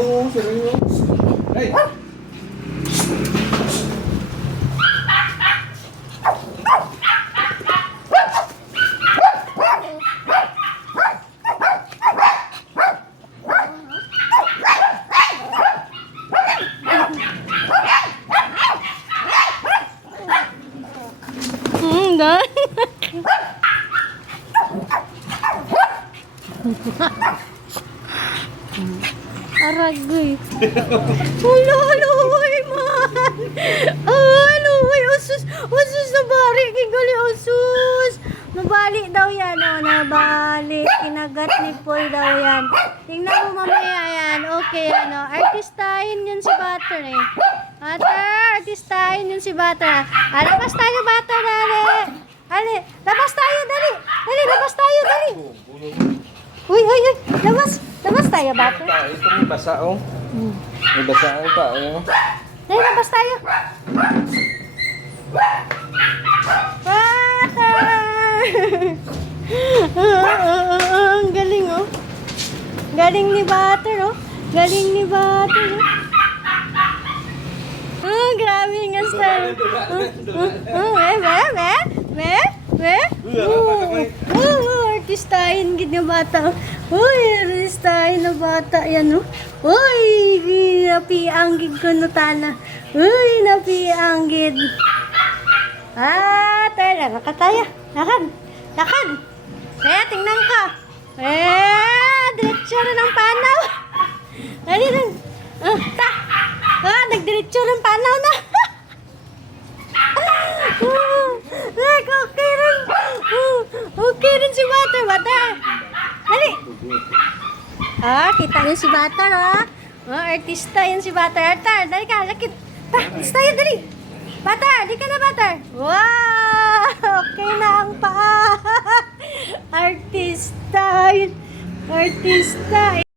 Oo, serious. Hey! Gan. Aragoy. Hulo, huloy man. Huloy, usus. Usus na bari. Kigali, usus. Nabalik daw yan. O, nabalik. Kinagat ni Paul daw yan. Tingnan mo mamaya yan. Okay, ano. Artistahin yun si Butter eh. Butter, artistahin yun si Butter. Ah, labas tayo, Butter, dali. Dali, labas tayo, dali. Dali, labas tayo, dali. Uy, uy, uy. Labas. Labas tayo, Butter. Ito may basa, oh. May basaan pa, oh. Dali, labas tayo. Butter! Ang galing, oh. Galing ni Butter, oh. Galing ni Butter, oh. Oh, grabe nga style. Artistahin gid na bata. Uy, artistahin na bata yan, oh. Uy, napiang gid ko no tana. Uy, napiang gid. Ah, tayo, nakataya. Lakad. Lakad. Kaya, tingnan ka. Diretso na ng panaw. Dali lang. Nagdiretso ng panaw na. Okay rin. Okay rin si Butter. Butter. Dali. Kita niyo si Butter, ah. Artista yan si Butter. Artar, dali ka. Lakit. Artista yan, dali. Butter, di ka na, Butter. Wow! Okay na ang paa. Artista. Artista.